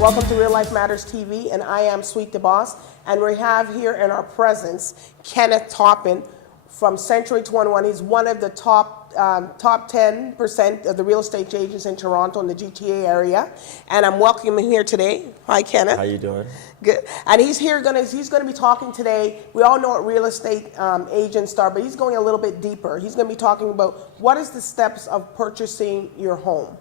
Welcome to Real Life Matters TV, and I am Sweet DBoss, and we have here in our presence Kenneth Toppin from Century 21. He's one of the top 10% of the real estate agents in Toronto in the GTA area, and I'm welcoming him here today. Hi, Kenneth. How you doing? Good. And he's gonna be talking today. We all know what real estate agents are, but he's going a little bit deeper. He's gonna be talking about what is the steps of purchasing your home.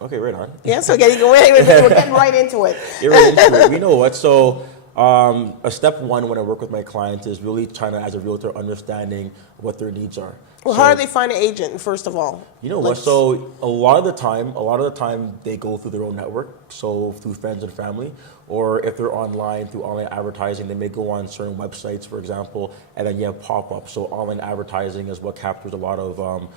Okay, right on. Yes, okay, we're getting right into it. Get right into it. You know what? So, a step one when I work with my clients is really trying to, as a realtor, understanding what their needs are. Well, so, how do they find an agent, first of all? You know what? So, a lot of the time, they go through their own network, so through friends and family, or if they're online, through online advertising, they may go on certain websites, for example, and then you have pop-ups. So, online advertising is what captures a lot of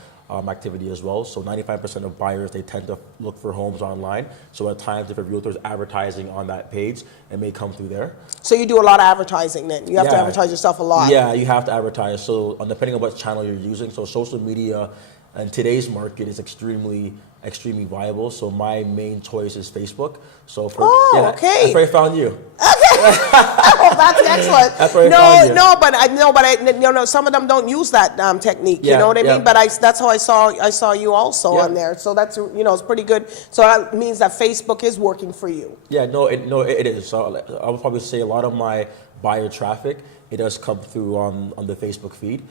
activity as well. So 95% of buyers, they tend to look for homes online. So at times, if a realtor is advertising on that page, it may come through there. So you do a lot of advertising then? You have to advertise yourself a lot? Yeah, you have to advertise. So depending on what channel you're using, so social media in today's market is extremely viable. So my main choice is Facebook. So for okay. That's where I found you. Okay. Oh, that's excellent. That's where I found you. No, some of them don't use that technique. Yeah, you know what I mean? But that's how I saw you also Yeah. on there. So that's it's pretty good. So that means that Facebook is working for you. Yeah, it is. So I would probably say a lot of my buyer traffic, it does come through on the Facebook feed.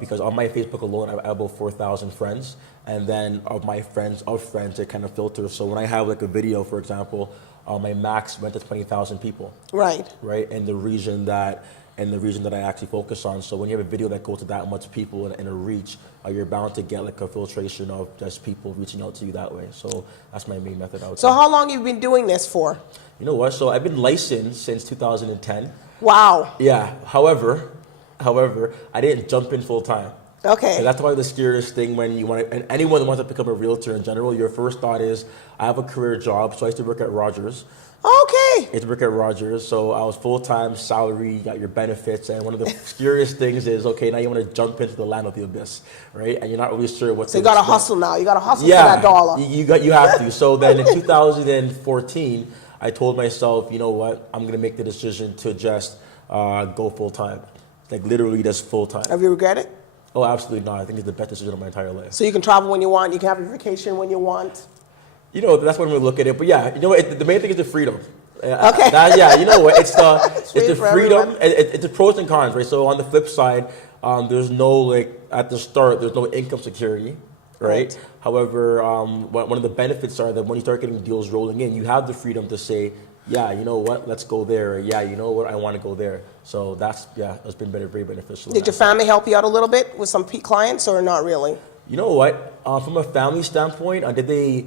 Because on my Facebook alone, I have about 4,000 friends, and then of my friends of friends, it kind of filters. So when I have like a video, for example, my max went to 20,000 people. Right. Right, and the region that I actually focus on. So when you have a video that goes to that much people in a reach, you're bound to get like a filtration of just people reaching out to you that way. So that's my main method. So how long have you been doing this for? You know what? So I've been licensed since 2010. Wow. Yeah. However, I didn't jump in full time. Okay. And that's why the scariest thing when you want to, and anyone that wants to become a realtor in general, your first thought is, I have a career job. So I used to work at Rogers. Okay. I used to work at Rogers. So I was full-time, salary, you got your benefits. And one of the scariest things is, okay, now you want to jump into the land of the abyss, right? And you're not really sure what to So you got to hustle now. You got to hustle for that dollar. You have to. So then in 2014, I told myself, you know what? I'm going to make the decision to just go full-time. Like literally just full-time. Have you regret it? Oh, absolutely not. I think it's the best decision of my entire life. So you can travel when you want. You can have your vacation when you want. You know, that's when we look at it. But yeah, you know what? The main thing is the freedom. Okay. You know what? It's the freedom. Everyone. It's the pros and cons, right? So on the flip side, there's no at the start, there's no income security, right? However, one of the benefits are that when you start getting deals rolling in, you have the freedom to say, yeah, you know what, let's go there. Or, yeah, you know what, I want to go there. So that's been very beneficial. Did your family help you out a little bit with some clients or not really? You know what, from a family standpoint, did they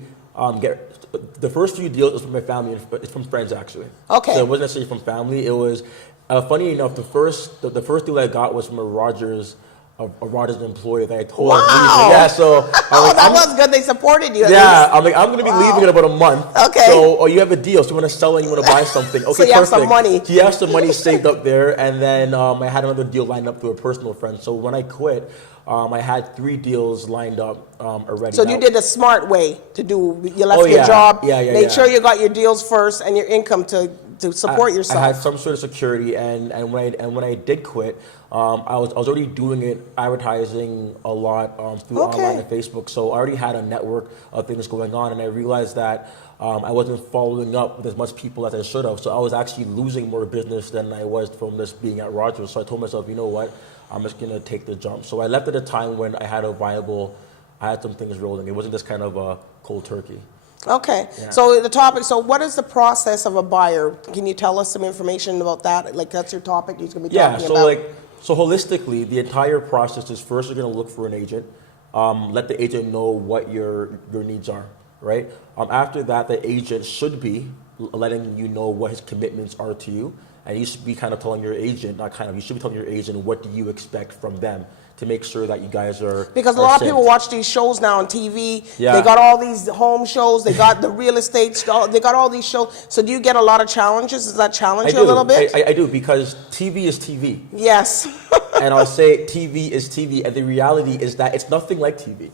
get the first few deals was from my family, it's from friends actually. Okay. So it wasn't necessarily from family. It was funny enough. The first deal I got was from a Rogers employee that I told. Wow. Yeah. So that was good. They supported you. Yeah. I'm going to be leaving in about a month. Okay. So you have a deal. So you want to sell and you want to buy something. Okay. So you have some money. You have some money saved up there, and then I had another deal lined up through a personal friend. So when I quit, I had 3 deals lined up already. So you did the smart way to do. You left your job. Made sure you got your deals first and your income to support yourself. I had some sort of security, and when I did quit, I was already doing it, advertising a lot through online and Facebook. So I already had a network of things going on, and I realized that I wasn't following up with as much people as I should have. So I was actually losing more business than I was from just being at Rogers. So I told myself, you know what, I'm just gonna take the jump. So I left at a time when I had some things rolling. It wasn't just kind of a cold turkey. Okay. Yeah. So what is the process of a buyer? Can you tell us some information about that? Like that's your topic you're going to be talking about. So holistically, the entire process is first you're going to look for an agent. Let the agent know what your needs are, right? After that, the agent should be letting you know what his commitments are to you. And you should be kind of telling your agent, you should be telling your agent what do you expect from them to make sure that you guys are. Because a lot of people watch these shows now on TV. Yeah. They got all these home shows. They got the real estate. They got all these shows. So do you get a lot of challenges? Does that challenge you a little bit? I do, because TV is TV. Yes. And I'll say TV is TV, and the reality is that it's nothing like TV.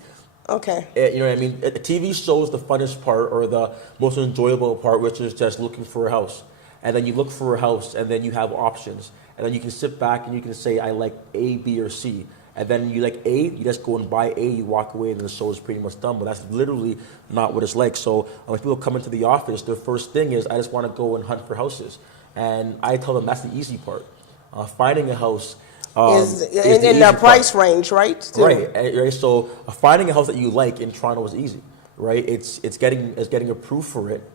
Okay. You know what I mean? TV shows the funnest part or the most enjoyable part, which is just looking for a house. And then you look for a house, and then you have options. And then you can sit back and you can say, I like A, B, or C. And then you like A, you just go and buy A, you walk away, and the show is pretty much done. But that's literally not what it's like. So when people come into the office, their first thing is, I just want to go and hunt for houses. And I tell them that's the easy part. Finding a house Is in the price range, right? Too. Right. So finding a house that you like in Toronto is easy, right? It's getting approved for it,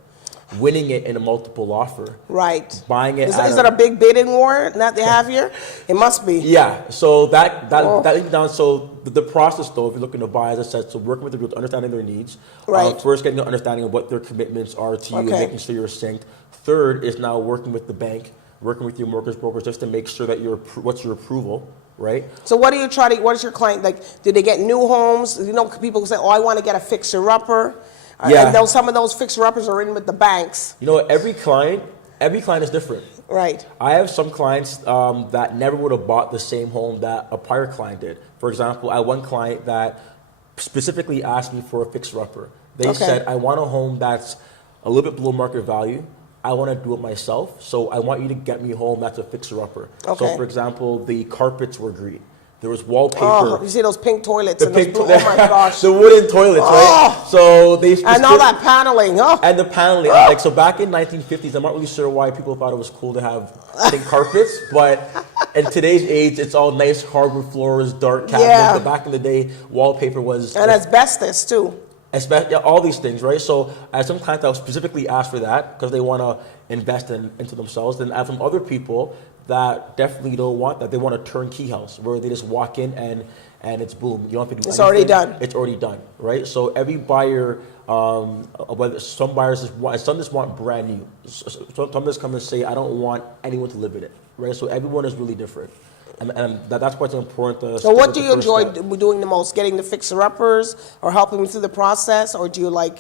winning it in a multiple offer, right? Buying it. Is that a big bidding war that they have here? It must be. Yeah. So that leads down. So the process, though, if you're looking to buy, as I said, so working with the group, understanding their needs. Right. First, getting an understanding of what their commitments are to you, and making sure you're synced. Third is now working with the bank, working with your mortgage brokers, just to make sure that what's your approval. Right. So what do you try to? What is your client like? Do they get new homes? You know, people say, "Oh, I want to get a fixer-upper." Yeah. And some of those fixer-uppers are in with the banks. You know, every client is different. Right. I have some clients that never would have bought the same home that a prior client did. For example, I had one client that specifically asked me for a fixer-upper. They said, I want a home that's a little bit below market value. I want to do it myself, so I want you to get me a home that's a fixer-upper. Okay. So, for example, the carpets were green. There was wallpaper. Oh, you see those pink toilets and those blue, oh my gosh. The wooden toilets, right? So they and all that paneling, and the paneling. Like, so back in 1950s, I'm not really sure why people thought it was cool to have pink carpets, but in today's age, it's all nice hardwood floors, dark cabinets. Yeah. But back in the day, wallpaper was... And asbestos, too. All these things, right? So I have some clients that specifically ask for that because they want to invest into themselves. Then I have some other people that definitely don't want that. They want a turnkey house where they just walk in and it's boom. You don't have to do anything. It's already done. It's already done, right? So every buyer, whether some buyers some just want brand new. Some just come and say, I don't want anyone to live in it, right? So everyone is really different. And that's why it's important. So what do you enjoy doing the most? Getting the fixer-uppers or helping them through the process? Or do you like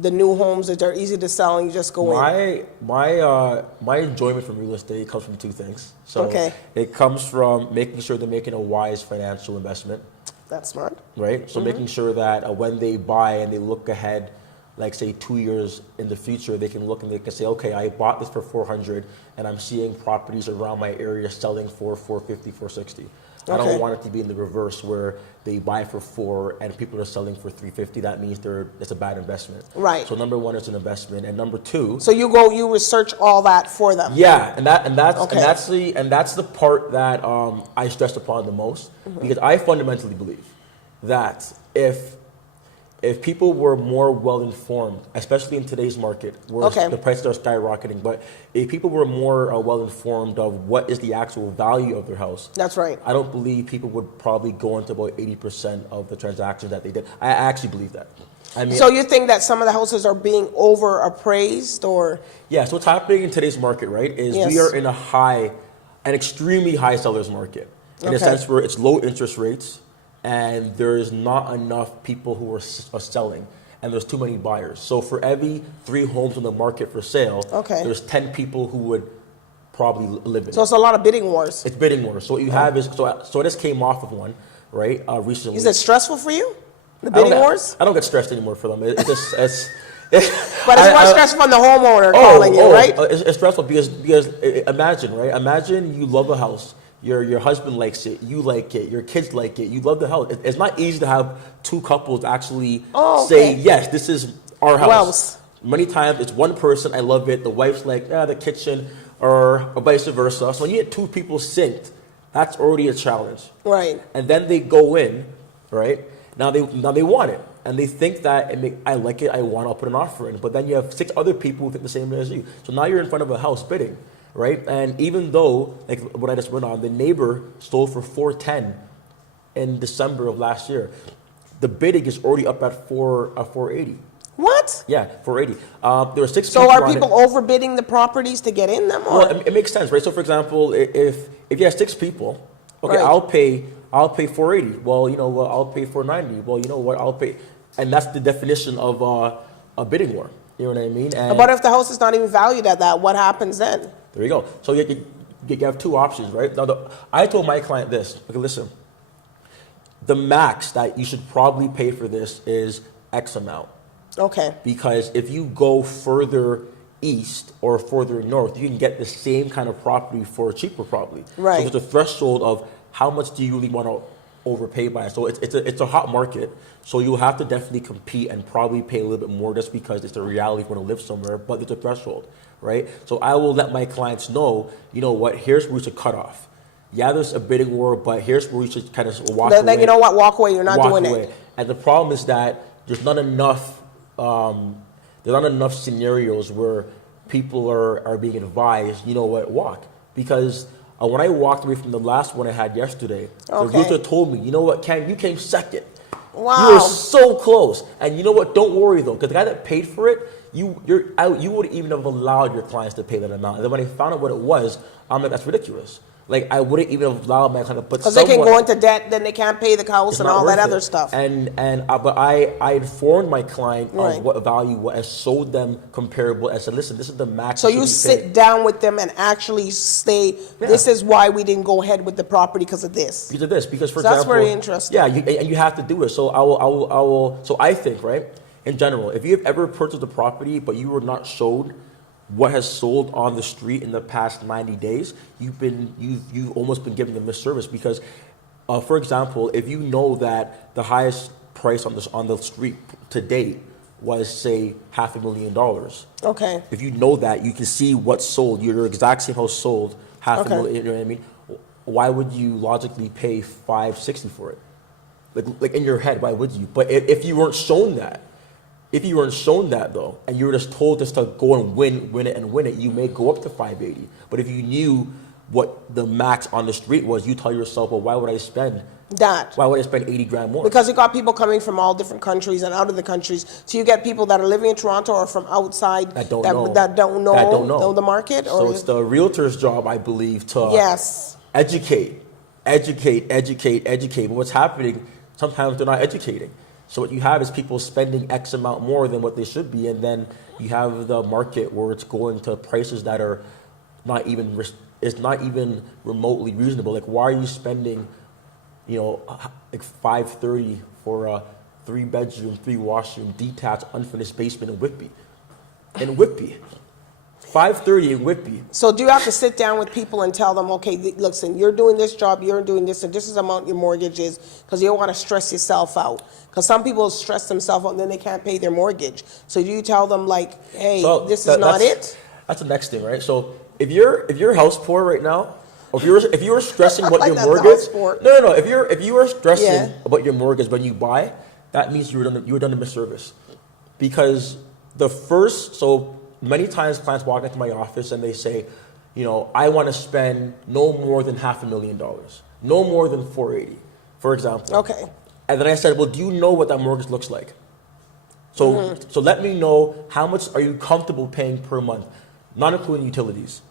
the new homes that are easy to sell and you just go in? My enjoyment from real estate comes from two things. So it comes from making sure they're making a wise financial investment. That's smart. Right? So making sure that when they buy and they look ahead, like say 2 years in the future, they can look and they can say, okay, I bought this for 400 and I'm seeing properties around my area selling for 450, 460. I don't want it to be in the reverse where they buy for 4 and people are selling for 350. That means it's a bad investment. Right. So number one, it's an investment, and number two. So you research all that for them. Yeah, and that's the part that I stress upon the most, because I fundamentally believe that if people were more well-informed, especially in today's market, where the prices are skyrocketing, but if people were more well-informed of what is the actual value of their house, that's right. I don't believe people would probably go into about 80% of the transactions that they did. I actually believe that. I mean, so you think that some of the houses are being over-appraised, or? Yeah, so what's happening in today's market, right, is we are in an extremely high seller's market, in a sense where it's low interest rates, and there's not enough people who are selling, and there's too many buyers. So for every 3 homes on the market for sale, there's 10 people who would probably live in it. So it's a lot of bidding wars. It's bidding wars. So what you have is, so I just came off of one, right, recently. Is it stressful for you, the bidding wars? I don't get stressed anymore for them. It's just, but it's more stressful on the homeowner calling you, right? It's stressful because imagine, right? Imagine you love a house. Your husband likes it, you like it, your kids like it, you love the house. It's not easy to have 2 couples actually say, yes, this is our house. Many times it's one person, I love it, the wife's like, the kitchen, or vice versa. So when you get 2 people synced, that's already a challenge. Right. And then they go in, right? Now they want it. And they think that, I like it, I'll put an offer in. But then you have 6 other people who think the same as you. So now you're in front of a house bidding. Right, and even though, like what I just went on, the neighbor sold for 410 in December of last year, the bidding is already up at 480. What? Yeah, 480. There are 6. So are people overbidding the properties to get in them? Or? Well, it makes sense, right? So for example, if you have 6 people, I'll pay 480. Well, you know what? I'll pay 490. Well, you know what? I'll pay, and that's the definition of a bidding war. You know what I mean? And but if the house is not even valued at that, what happens then? There you go. So you have 2 options, right? Now, I told my client this. Okay, listen. the max that you should probably pay for this is X amount. Okay. Because if you go further east or further north, you can get the same kind of property for cheaper probably. Right. So there's a threshold of how much do you really want to overpay by. So it's a hot market. So you'll have to definitely compete and probably pay a little bit more just because it's the reality if you want to live somewhere, but there's a threshold, right? So I will let my clients know, you know what, here's where we should cut off. Yeah, there's a bidding war, but here's where we should kind of walk away. Like, you know what, walk away, you're not doing it. And the problem is that there's not enough scenarios where people are being advised, you know what, walk. Because when I walked away from the last one I had yesterday, the realtor told me, you know what, Ken, you came second. Wow. You were so close. And you know what, don't worry though, because the guy that paid for it, you wouldn't even have allowed your clients to pay that amount. And then when I found out what it was, I'm like, that's ridiculous. Like, I wouldn't even have allowed my client to put. Because they can go into debt, then they can't pay the house and all that other stuff. But I informed my client of what value was, and showed them comparable, and said, listen, this is the max. So you sit down with them and actually say, this is why we didn't go ahead with the property because of this. Because of this. Because, for example. That's very interesting. Yeah, and you have to do it. So I will. So I think, right, in general, if you have ever purchased a property, but you were not showed what has sold on the street in the past 90 days, you've almost been given the misservice. Because, for example, if you know that the highest price on the street to date was, say, $500,000. Okay. If you know that, you can see what sold. Your exact same house sold $500,000. You know what I mean? Why would you logically pay $560 for it? Like in your head, why would you? But if you weren't shown that. If you weren't shown that though, and you were just told just to go and win it, you may go up to 580. But if you knew what the max on the street was, you tell yourself, well, why would I spend that? Why would I spend 80 grand more? Because you got people coming from all different countries and out of the countries. So you get people that are living in Toronto or from outside that don't know the market. So it's the realtor's job, I believe, to educate. But what's happening? Sometimes they're not educating. So what you have is people spending X amount more than what they should be, and then you have the market where it's going to prices that are not even remotely reasonable. Like, why are you spending, like $530 for a 3-bedroom, 3-washroom, detached, unfinished basement in Whitby? $530 in Whitby. So do you have to sit down with people and tell them, okay, listen, you're doing this job, you're doing this, and this is the amount your mortgage is, because you don't want to stress yourself out. Because some people stress themselves out and then they can't pay their mortgage. So do you tell them, like, hey, this is not it? That's the next thing, right? So if you're house poor right now, or if you're stressing about your mortgage, no. If you are stressing about your mortgage when you buy, that means you were done a misservice. Because many times clients walk into my office and they say, I want to spend no more than $500,000, no more than $480, for example. Okay. And then I said, well, do you know what that mortgage looks like? So let me know, how much are you comfortable paying per month, not including utilities?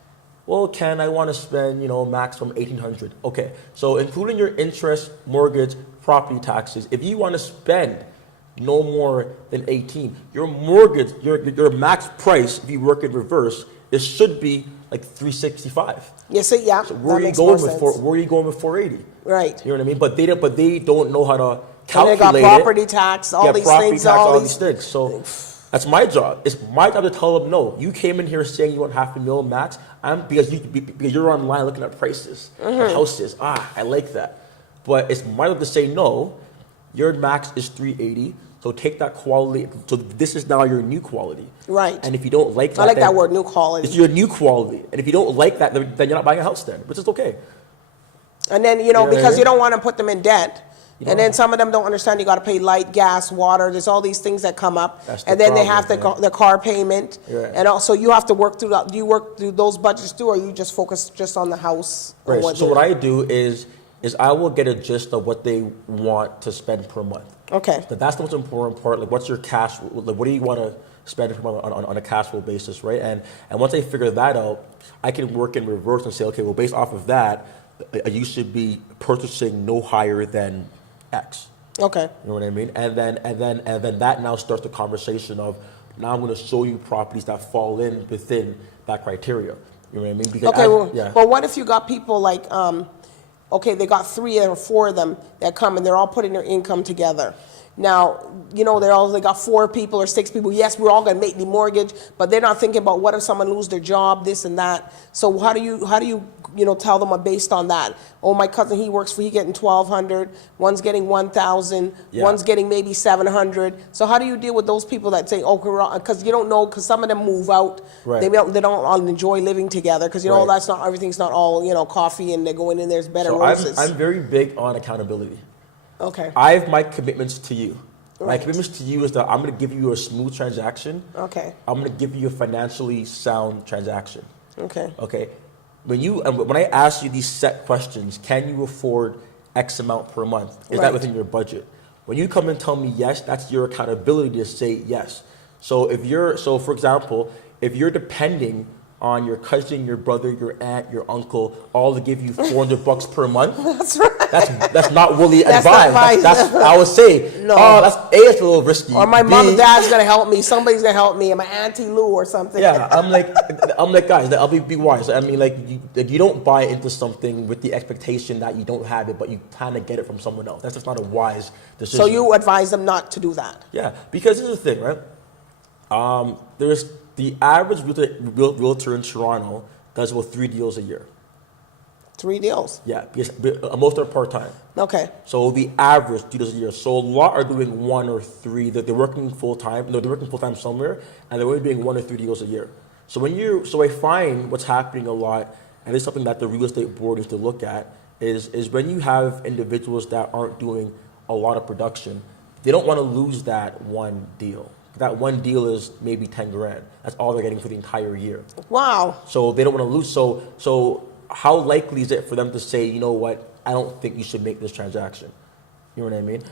Well, Ken, I want to spend, maximum $1,800. Okay, so including your interest, mortgage, property taxes, if you want to spend no more than 18. Your mortgage, your max price, if you work in reverse, it should be like 365. Yes, yeah. So where are you going with 480? Right. You know what I mean? But they don't know how to calculate and they got property tax, all these things. So that's my job. It's my job to tell them, no, you came in here saying you want $500,000 max. Because you're online looking at prices, at houses. I like that. But it's my job to say, no, your max is 380. So take that quality. So this is now your new quality. Right. And if you don't like that, I like that word, new quality. It's your new quality. And if you don't like that, then you're not buying a house then, which is okay. And then, because you don't want to put them in debt. And then some of them don't understand you got to pay light, gas, water. There's all these things that come up. And then they have the car payment. Right. And also you have to work through that. Do you work through those budgets too, or you just focus just on the house? Right. So what I do is I will get a gist of what they want to spend per month. Okay. So that's the most important part. Like, what's your cash? Like, what do you want to spend per month on a cash flow basis, right? And once I figure that out, I can work in reverse and say, okay, well, based off of that, you should be purchasing no higher than X. Okay. You know what I mean? And then that now starts the conversation of, now I'm going to show you properties that fall within that criteria. You know what I mean? Because but what if you got people like Okay, they got 3 or 4 of them that come, and they're all putting their income together. Now, they got 4 people or 6 people. Yes, we're all going to make the mortgage, but they're not thinking about what if someone lose their job, this and that. So how do you tell them based on that? Oh, my cousin, he getting $1,200. One's getting $1,000. Yeah. One's getting maybe $700. So how do you deal with those people that say, oh, because you don't know, because some of them move out. Right. They don't all enjoy living together because Right. that's not everything's not all coffee and they're going in there's better roses. I'm very big on accountability. Okay. I have my commitments to you. My Right. commitments to you is that I'm going to give you a smooth transaction. Okay. I'm going to give you a financially sound transaction. Okay. Okay. When I ask you these set questions, can you afford X amount per month? Is that Right. within your budget? When you come and tell me yes, that's your accountability to say yes. So for example, if you're depending on your cousin, your brother, your aunt, your uncle, all to give you $400 per month. That's right. That's not really That's not advised. advised. That's I would say. No. Oh, it's a little risky. Or my B, mom and dad's gonna help me. Somebody's gonna help me. And my auntie Lou or something. Yeah, I'm like guys. I'll be wise. I mean, you don't buy into something with the expectation that you don't have it, but you kind of get it from someone else. That's just not a wise decision. So you advise them not to do that. Yeah, because here's the thing, right? There's the average realtor in Toronto does about 3 deals a year. 3 deals. Yeah, because most are part-time. Okay. So the average 2 deals a year. So a lot are doing 1 or 3. They're working full-time. No, they're working full-time somewhere, and they're only doing 1 or 3 deals a year. So I find what's happening a lot, and it's something that the real estate board is to look at, is when you have individuals that aren't doing a lot of production, they don't want to lose that one deal. That one deal is maybe 10 grand. That's all they're getting for the entire year. Wow. So they don't want to lose. So how likely is it for them to say, you know what, I don't think you should make this transaction? You know what I mean?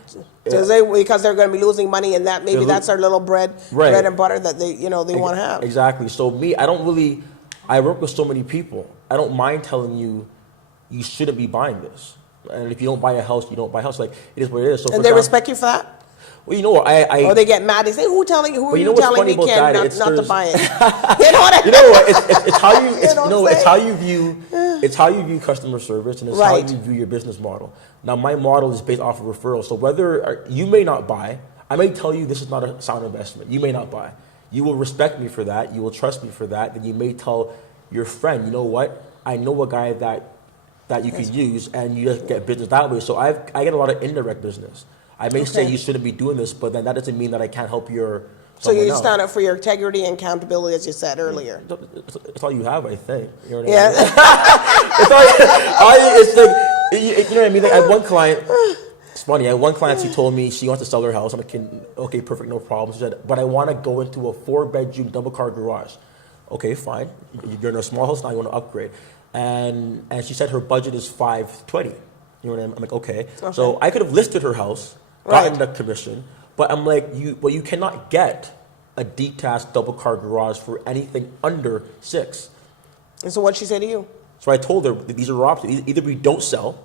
Because they're going to be losing money, and that maybe that's their little bread and butter that they want to have. Exactly. So I work with so many people. I don't mind telling you, you shouldn't be buying this. And if you don't buy a house, you don't buy a house. Like, it is what it is. So and they respect you for that? Well, you know what, or they get mad. They say, "Who are you telling me, Ken, not to buy it?" It's how you it's how you view customer service, and it's how you view your business model. Now, my model is based off of referrals. So whether you may not buy, I may tell you this is not a sound investment. You may not buy. You will respect me for that. You will trust me for that. Then you may tell your friend, you know what, I know a guy that you can use, and you just get business that way. So I get a lot of indirect business. I may say you shouldn't be doing this, but then that doesn't mean that I can't help your. So you stand up for your integrity and accountability, as you said earlier. It's all you have, I think. You know what I mean? It's like, you know what I mean? Like, I had one client. It's funny. I had one client. She told me she wants to sell her house. I'm like, okay, perfect, no problem. She said, but I want to go into a 4-bedroom double-car garage. Okay, fine. You're in a small house now. You want to upgrade, and she said her budget is $520. You know what I mean? I'm like, okay. So I could have listed her house. Gotten the commission, but I'm like, you cannot get a detached double car garage for anything under 6. And so what'd she say to you? So I told her that these are options. Either we don't sell,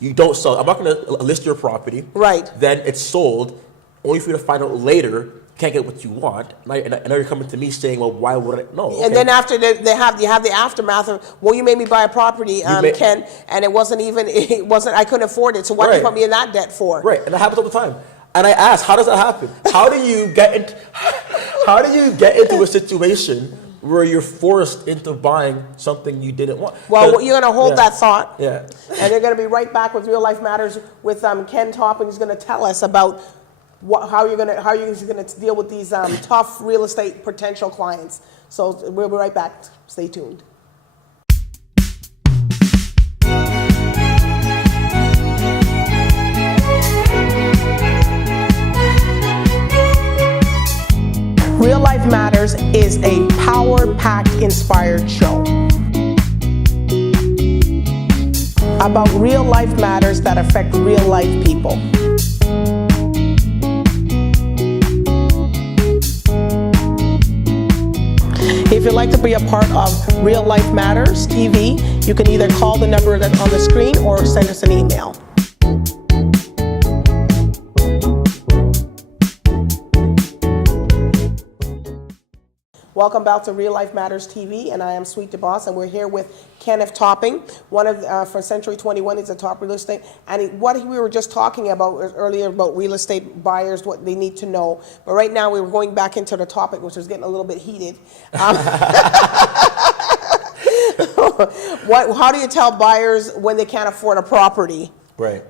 you don't sell. I'm not going to list your property. Right. Then it's sold, only for you to find out later you can't get what you want. And now you're coming to me saying, well, why would I? No. Okay. And then after you have the aftermath of, well, you made me buy a property, Ken, and it wasn't, I couldn't afford it. So why did you put me in that debt for? Right. And that happens all the time. And I ask, how does that happen? How do you get into a situation where you're forced into buying something you didn't want? Well, you're going to hold that thought. Yeah. And you're going to be right back with Real Life Matters with Ken Toppin. He's going to tell us about how you're going to deal with these tough real estate potential clients. So we'll be right back. Stay tuned. Real Life Matters is a power-packed, inspired show about real life matters that affect real life people. If you'd like to be a part of Real Life Matters TV, you can either call the number that's on the screen or send us an email. Welcome back to Real Life Matters TV, and I am Sweet DeBoss, and we're here with Kenneth Toppin, one of for Century 21. He's a top real estate, and what we were just talking about earlier about real estate buyers, what they need to know. But right now, we were going back into the topic, which was getting a little bit heated. How do you tell buyers when they can't afford a property? Right.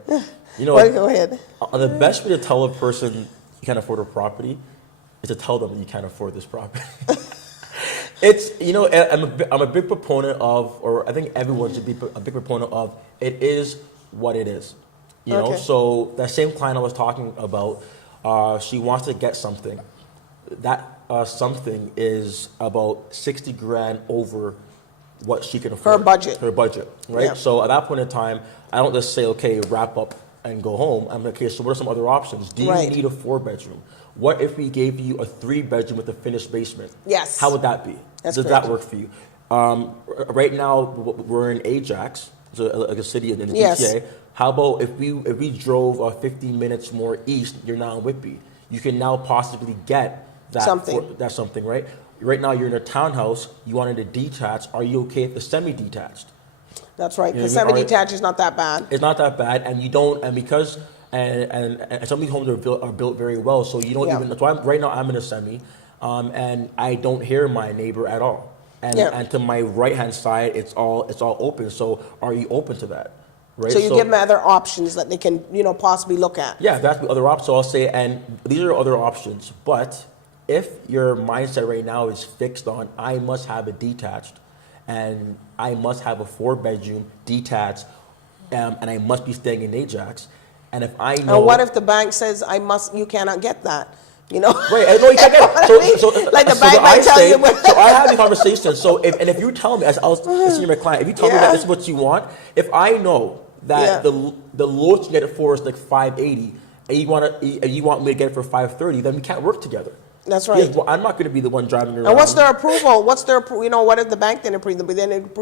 You know, Well, go ahead. The best way to tell a person you can't afford a property is to tell them that you can't afford this property. It's, you know, I'm a big proponent of, or I think everyone should be a big proponent of, it is what it is. You know, so that same client I was talking about, she wants to get something. That something is about 60 grand over what she can afford. Her budget, right? Yeah. So at that point in time, I don't just say, okay, wrap up and go home. I'm like, okay, so what are some other options? Do you need a 4-bedroom? What if we gave you a 3-bedroom with a finished basement? Yes. How would that be? Does that work for you? Right now, we're in Ajax, so like a city in the GTA. How about if we drove 15 minutes more east, you're now in Whitby. You can now possibly get that that's something, right? Right now, you're in a townhouse. You wanted a detached. Are you okay with the semi-detached? That's right. The semi-detached is not that bad. It's not that bad, and you don't, and because and some of these homes are built very well, so you don't even. That's why right now I'm in a semi, and I don't hear my neighbor at all. And to my right hand side, it's all open. So are you open to that? Right? So you give them other options that they can possibly look at. Yeah, that's the other option. So I'll say, and these are other options. But if your mindset right now is fixed on I must have a detached, and I must have a 4-bedroom detached, and I must be staying in Ajax. And if I know, or what if the bank says you cannot get that? You know, right? No, you can't get it. So like the bank might tell you. So I have the conversation. So if you tell me, as I was listening to my client, if you tell me that this is what you want, if I know that the lowest you get it for is like 580, and you want me to get it for 530, then we can't work together. That's right. Yeah, well, I'm not going to be the one driving around. And what's their approval? What if the bank didn't approve? They didn't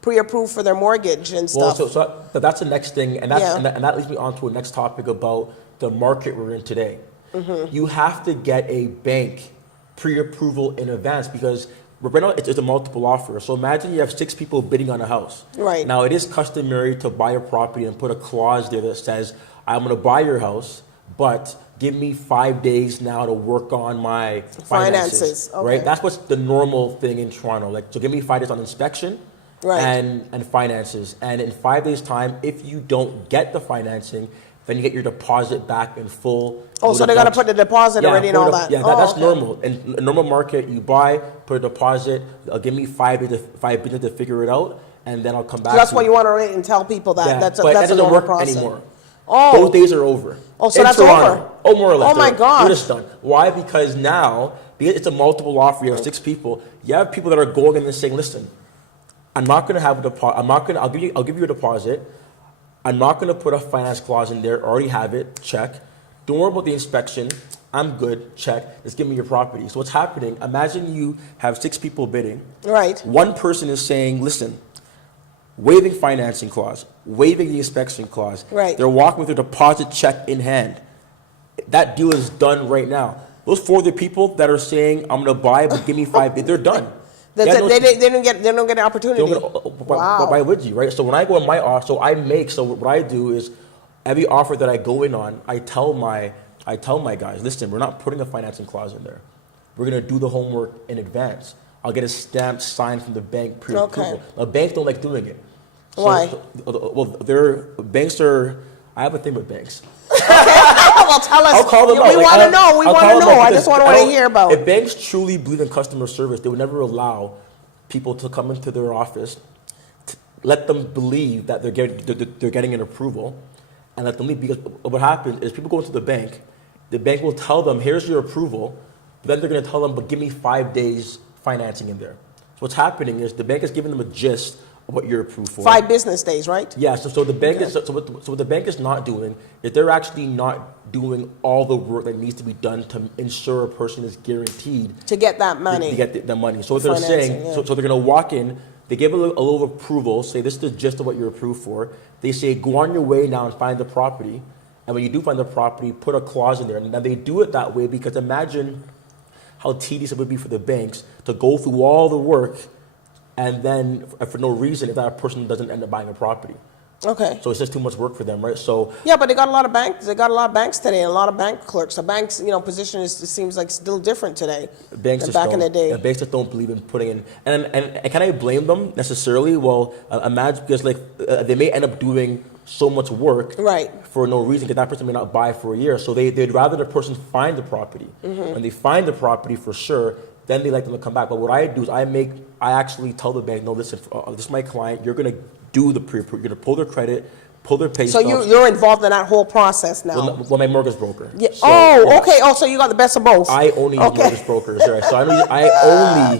pre-approve for their mortgage and stuff. Well, so that's the next thing, and that leads me on to a next topic about the market we're in today. Mm-hmm. You have to get a bank pre-approval in advance because right now it's a multiple offer. So imagine you have 6 people bidding on a house. Right. Now it is customary to buy a property and put a clause there that says, I'm going to buy your house, but give me 5 days now to work on my finances. Okay. Right? That's what's the normal thing in Toronto. Like, so give me 5 days on inspection and finances. And in 5 days' time, if you don't get the financing, then you get your deposit back in full. Oh, so they got to put the deposit already and all that? Yeah, that's normal. In a normal market, you buy, put a deposit, give me 5 days to figure it out, and then I'll come back. So that's why you want to wait and tell people that. Yeah, that's that doesn't work anymore. Oh. Those days are over. Oh, so that's over? Oh, more or less. Oh, my gosh. We're just done. Why? Because now, because it's a multiple offer, you have 6 people, you have people that are going in and saying, listen, I'm not going to have a deposit. I'll give you a deposit. I'm not going to put a finance clause in there. Already have it. Check. Don't worry about the inspection. I'm good. Check. Just give me your property. So what's happening? Imagine you have 6 people bidding. Right. One person is saying, listen, waiving financing clause, waiving the inspection clause. Right. They're walking with a deposit check in hand. That deal is done right now. Those 4 other people that are saying, I'm going to buy, but give me 5 days, they're done. They don't get an opportunity. Wow. Why would you, right? So when I go in my offer, so what I do is every offer that I go in on, I tell my guys, listen, we're not putting a financing clause in there. We're going to do the homework in advance. I'll get a stamp signed from the bank pre-approval. Okay. Now, banks don't like doing it. So, why? Well, banks are. I have a thing with banks. Well, tell us. I'll call them out. We want to know. We want to know. I just want to hear about. If banks truly believe in customer service, they would never allow people to come into their office, let them believe that they're getting an approval, and let them leave. Because what happens is people go into the bank will tell them, "Here's your approval," but then they're going to tell them, "But give me 5 days financing in there." So what's happening is the bank is giving them a gist of what you're approved for. 5 business days, right? Yeah. So the bank is what the bank is not doing is they're actually not doing all the work that needs to be done to ensure a person is guaranteed to get that money. To get the money. So what they're saying, so they're going to walk in, they give a little approval, say this is the gist of what you're approved for. They say go on your way now and find the property, and when you do find the property, put a clause in there. And they do it that way because imagine how tedious it would be for the banks to go through all the work, and then for no reason, if that person doesn't end up buying a property. Okay. So it's just too much work for them, right? So yeah, but they got a lot of banks. They got a lot of banks today, and a lot of bank clerks. The banks, position it seems like still different today banks than just back in the day. banks just don't believe in putting in. And can I blame them necessarily? Well, imagine because they may end up doing so much work Right. for no reason because that person may not buy for a year. So they'd rather the person find the property. When they find the property for sure, then they like them to come back. But what I do is I actually tell the bank, no, listen, this is my client. You're gonna do the you're gonna pull their credit, pull their pay So stubs. you're involved in that whole process now. Well, my mortgage broker. Yeah. So, Oh, okay. Oh, so you got the best of both. I only use Okay. mortgage brokers, right? So I only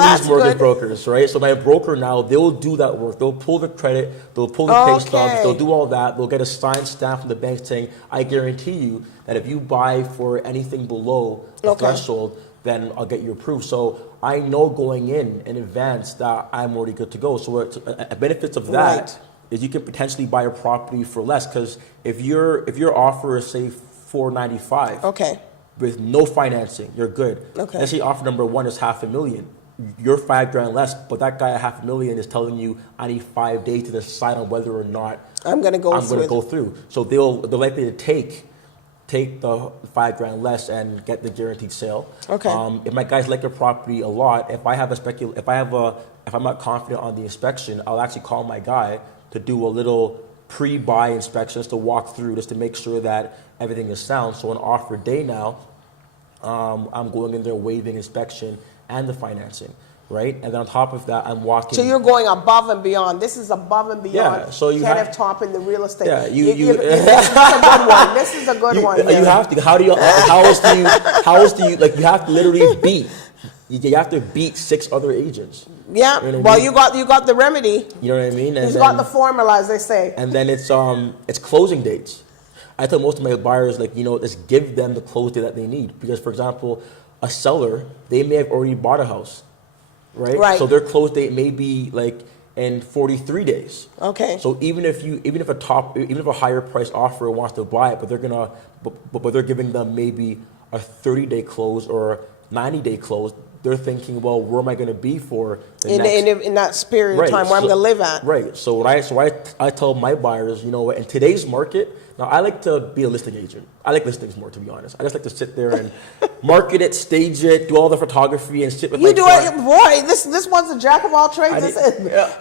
use mortgage brokers, right? So my broker now, they'll do that work. They'll pull the credit, they'll pull the pay stubs, they'll do all that. They'll get a signed stamp from the bank saying, I guarantee you that if you buy for anything below the threshold, then I'll get you approved. So I know going in advance that I'm already good to go. So a benefits of that is you can potentially buy a property for less, because if your offer is say $495, with no financing, you're good. Let's say offer number one is $500,000. You're $5,000 less, but that guy at $500,000 is telling you I need 5 days to decide on whether or not I'm going to go through. So they're likely to take the $5,000 less and get the guaranteed sale. If my guys like their property a lot, if I'm not confident on the inspection, I'll actually call my guy to do a little pre-buy inspection, just to walk through, just to make sure that everything is sound. So on offer day now, I'm going in there waiving inspection and the financing, right? And then on top of that, I'm walking. So you're going above and beyond. This is above and beyond. Yeah. So you Kenneth Toppin, the real estate. Yeah. This is a good one. This is a good one. You have to. How else do you like? You have to literally beat. You have to beat 6 other agents. Yeah. You know well, I mean? you got the remedy. You know what I mean? He's got the formula, as they say. And then it's closing dates. I tell most of my buyers, just give them the close date that they need. Because, for example, a seller, they may have already bought a house, right? So their close date may be in 43 days. Okay. So even if a higher price offer wants to buy it, but they're giving them maybe a 30-day close or 90-day close, they're thinking, well, where am I going to be for the next... In that period of time where I'm going to live at. Right. So I tell my buyers, in today's market, now I like to be a listing agent. I like listings more, to be honest. I just like to sit there and market it, stage it, do all the photography, and sit with my client. Boy, this one's a jack of all trades.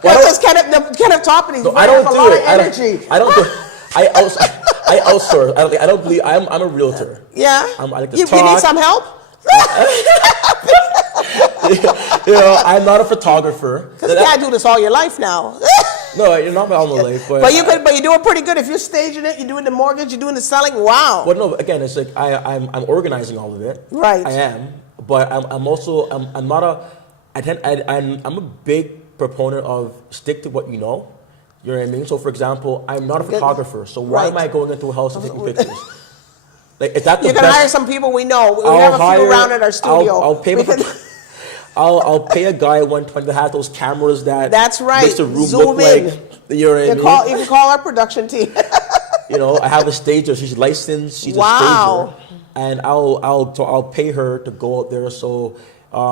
Kenneth Toppin, he's I don't a do lot it. of energy. I outsource. I don't believe... I'm a realtor. Yeah? I like to you talk. You need some help? I'm not a photographer. Because you can't do this all your life now. No, you're not all my life. But you're doing pretty good. If you're staging it, you're doing the mortgage, you're doing the selling. Wow. Well, no, again, it's like I'm organizing all of it. Right. I am, but I'm also I'm not a. I'm a big proponent of stick to what you know. You know what I mean? So, for example, I'm not a photographer. So why am I going into a house and taking pictures? Is that the you can best? hire some people we know. We have a few around at our studio. I'll pay a guy $120 that has those cameras that's right. makes the room Zoom look in. like, you know what I mean? You can call our production team. I have a stager. She's licensed. She's a stager, and I'll pay her to go out there. So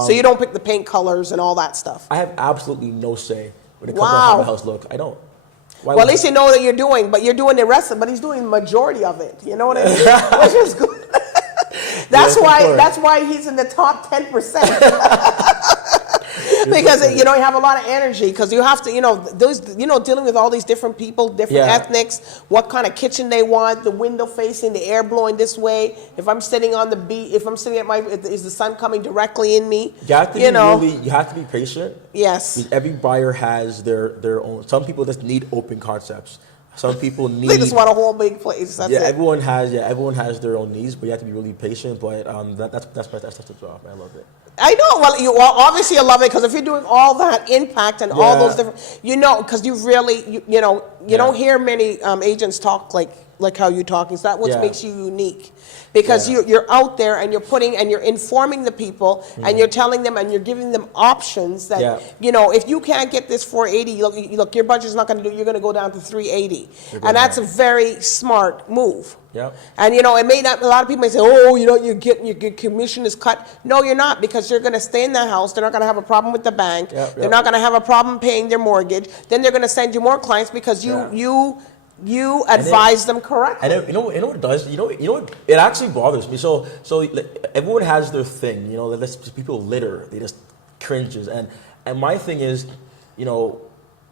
you don't pick the paint colors and all that stuff. I have absolutely no say when it comes to how the house looks. I don't. Well, at least you know that you're doing the rest of it. But he's doing the majority of it. You know what I mean? Which is good. That's why he's in the top 10%. Because you have a lot of energy. Because you have to dealing with all these different people, different ethnics, what kind of kitchen they want, the window facing, the air blowing this way. If I'm sitting on the beach, if I'm sitting is the sun coming directly in me? You have to you have to be patient. Yes. Because every buyer has their own. Some people just need open concepts. Some people need. They just want a whole big place. That's it. Everyone has their own needs, but you have to be really patient. But that's the job. I love it. I know. Well, you obviously you love it because if you're doing all that impact and all those different, because you really you don't hear many agents talk like like how you're talking. So that's what Yeah. makes you unique, because Yeah. you're out there and you're putting and you're informing the people and you're telling them and you're giving them options that Yeah. you know, if you can't get this 480, look, your budget's not going to do. You're going to go down to 380, and that's a very smart move. Yep. And you know, it may not. A lot of people may say, "Oh, you know, your commission is cut." No, you're not, because you're going to stay in that house. They're not going to have a problem with the bank. Yep, They're yep. not going to have a problem paying their mortgage. Then they're going to send you more clients because you advise them correctly. And you know what it does. You know what, it actually bothers me. So like, everyone has their thing. You know, people litter. They just cringes. And my thing is, you know,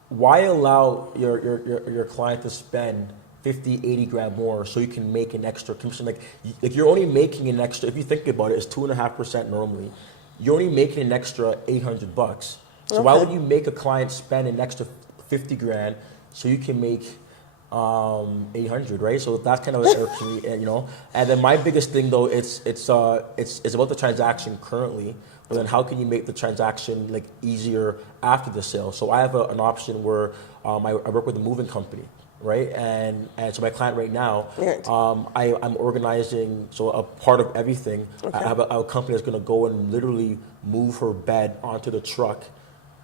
why allow your client to spend 50, 80 grand more so you can make an extra commission? Like you're only making an extra, if you think about it, it's 2.5% normally. You're only making an extra $800. So why would you make a client spend an extra 50 grand so you can make 800, right? So that's kind of irks me, you know. And then my biggest thing though, it's about the transaction currently, but then how can you make the transaction like easier after the sale? So I have an option where I work with a moving company, right? And so my client right now, I'm organizing, so a part of everything. I have a company that's going to go and literally move her bed onto the truck,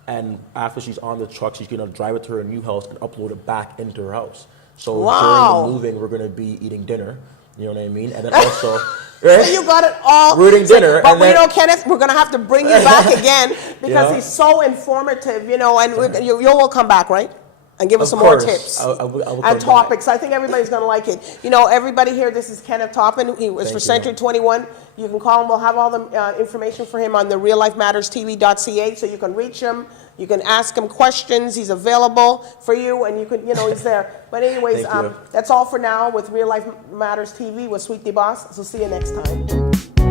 and after she's on the truck, she's going to drive it to her new house and upload it back into her house. So during the moving, we're going to be eating dinner. You know what I mean? And then also, right? So you got it all. We're eating dinner. But and then, you know, Kenneth, we're going to have to bring you back again because he's so informative, you know, and you will come back, right? And give us some more tips I will and topics. I think everybody's going to like it. You know, everybody here, this is Kenneth Toppin. He was for Century 21. You can call him. We'll have all the information for him on the reallifematterstv.ca, so you can reach him. You can ask him questions. He's available for you, and you can, you know, he's there. But anyways, that's all for now with Real Life Matters TV with Sweet DBoss. So see you next time.